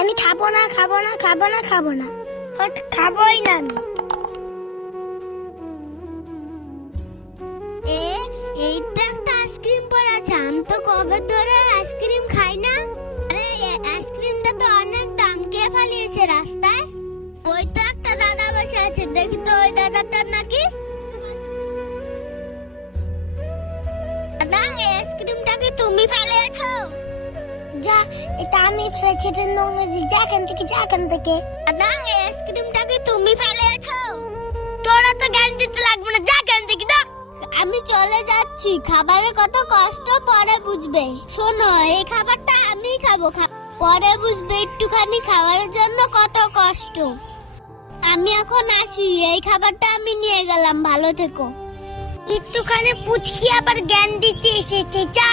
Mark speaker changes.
Speaker 1: আমি খাব না খাব না খাব না খাব না। খাবোই না আমি। আইসক্রিম তো কবে আইসক্রিম খাই না। আরে আইসক্রিমটা তো অনেক দাম। কে ফালিয়েছে রাস্তায়? ওই তো একটা দাদা বসে আছে। দেখি তো ওই দাদাটার নাকি। দাদা, এই আইসক্রিমটা কি তুমি ফেলেছো যা এটা আমি ফেলেছি এটা নোংরা জিনিস। যা থেকে যা এখান থেকে দাদা এই আইসক্রিমটা কি তুমি ফেলেছো তোরা তো জ্ঞান দিতে লাগবে না যা এখান থেকে দাও আমি চলে যাচ্ছি খাবারের কত কষ্ট পরে বুঝবে শোনো এই খাবারটা আমি খাব পরে বুঝবে একটুখানি খাবারের জন্য কত কষ্ট আমি এখন আসি এই খাবারটা আমি নিয়ে গেলাম ভালো থেকো একটুখানি পুচকি আবার জ্ঞান দিতে এসেছে যা